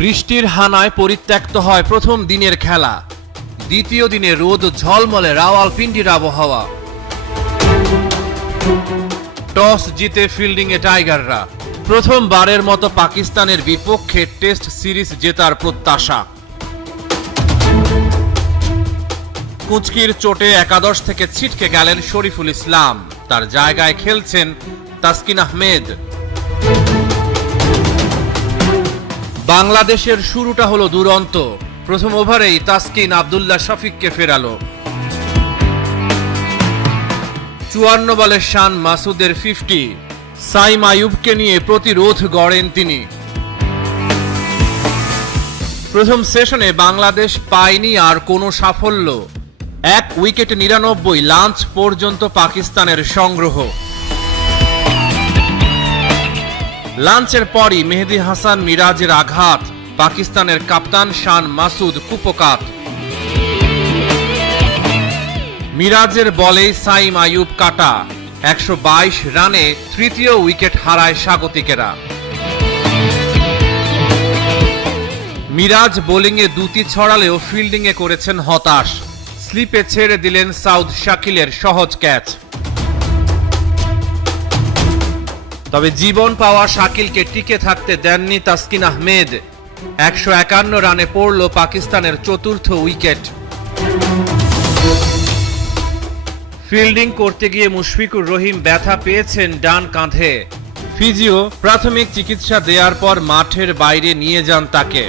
বৃষ্টির হানায় পরিত্যক্ত হয় প্রথম দিনের খেলা। দ্বিতীয় দিনে রোদ, ঝলমলে রাওয়ালপিন্ডির আবহাওয়া। টস জিতে ফিল্ডিংয়ে টাইগাররা। প্রথমবারের মতো পাকিস্তানের বিপক্ষে টেস্ট সিরিজ জেতার প্রত্যাশা। কুচকির চোটে একাদশ থেকে ছিটকে গেলেন শরীফুল ইসলাম। তার জায়গায় খেলছেন তাসকিন আহমেদ। বাংলাদেশের শুরুটা হলো দুরন্ত। প্রথম ওভারেই তাসকিন আবদুল্লাহ শফিককে ফেরালো। চুয়ান্ন বলে শান মাসুদের ফিফটি সাইম আয়ুবকে নিয়ে প্রতিরোধ গড়েন তিনি। প্রথম সেশনে বাংলাদেশ পায়নি আর কোনো সাফল্য। এক উইকেটে নিরানব্বই, লাঞ্চ পর্যন্ত পাকিস্তানের সংগ্রহ। লাঞ্চের পরই মেহেদি হাসান মিরাজের আঘাত, পাকিস্তানের কাপ্তান শান মাসুদ কুপকাত। মিরাজের বলেই সাইম আয়ুব কাটা, একশো বাইশ রানে তৃতীয় উইকেট হারায় স্বাগতিকেরা। মিরাজ বোলিংয়ে দুটি ছড়ালেও ফিল্ডিংয়ে করেছেন হতাশ, স্লিপে ছেড়ে দিলেন সাউথ শাকিলের সহজ ক্যাচ। তবে জীবন পাওয়া শাকিলকে টিকে থাকতে দেননি তাসকিন আহমেদ। একশো একান্ন রানে পড়ল পাকিস্তানের চতুর্থ উইকেট। ফিল্ডিং করতে গিয়ে মুশফিকুর রহিম ব্যথা পেয়েছেন ডান কাঁধে। ফিজিও প্রাথমিক চিকিৎসা দেওয়ার পর মাঠের বাইরে নিয়ে যান তাকে।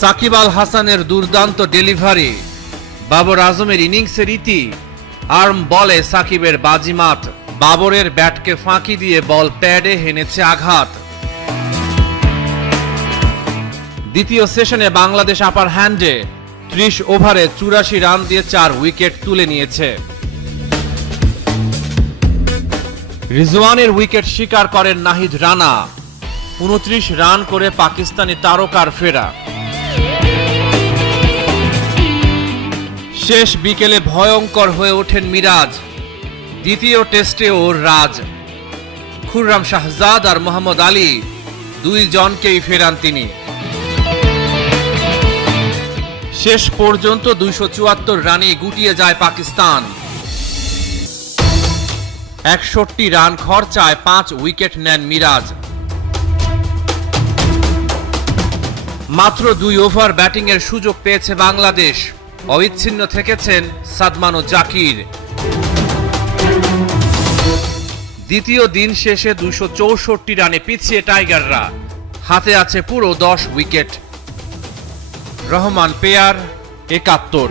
সাকিব আল হাসানের দুর্দান্ত ডেলিভারি। বাবর আজমের ইনিংসের ইতি। আর্ম বলে সাকিবের বাজিমাত। বাবরের ব্যাটকে ফাঁকি দিয়ে বল প্যাডে হেনেছে আঘাত। দ্বিতীয় সেশনে বাংলাদেশ আপার হ্যান্ডে ত্রিশ ওভারে চুরাশি রান দিয়ে চার উইকেট তুলে নিয়েছে। রিজওয়ানের উইকেট শিকার করেন নাহিদ রানা। উনত্রিশ রান করে পাকিস্তানি তারকার ফেরা। শেষ বিকেলে ভয়ঙ্কর হয়ে ওঠেন মিরাজ। দ্বিতীয় টেস্টে ওর রাজ। খুররাম শাহজাদ আর মোহাম্মদ আলী দুই জনকেই ফেরান তিনি। শেষ পর্যন্ত দুইশো চুয়াত্তর রানে গুটিয়ে যায় পাকিস্তান। একষট্টি রান খরচায় পাঁচ উইকেট নেন মিরাজ। মাত্র দুই ওভার ব্যাটিংয়ের সুযোগ পেয়েছে বাংলাদেশ। অবিচ্ছিন্ন থেকেছেন সাদমান ও জাকির। দ্বিতীয় দিন শেষে দুশো চৌষট্টি রানে পিছিয়ে টাইগাররা। হাতে আছে পুরো দশ উইকেট। রহমান পেয়ার একাত্তর।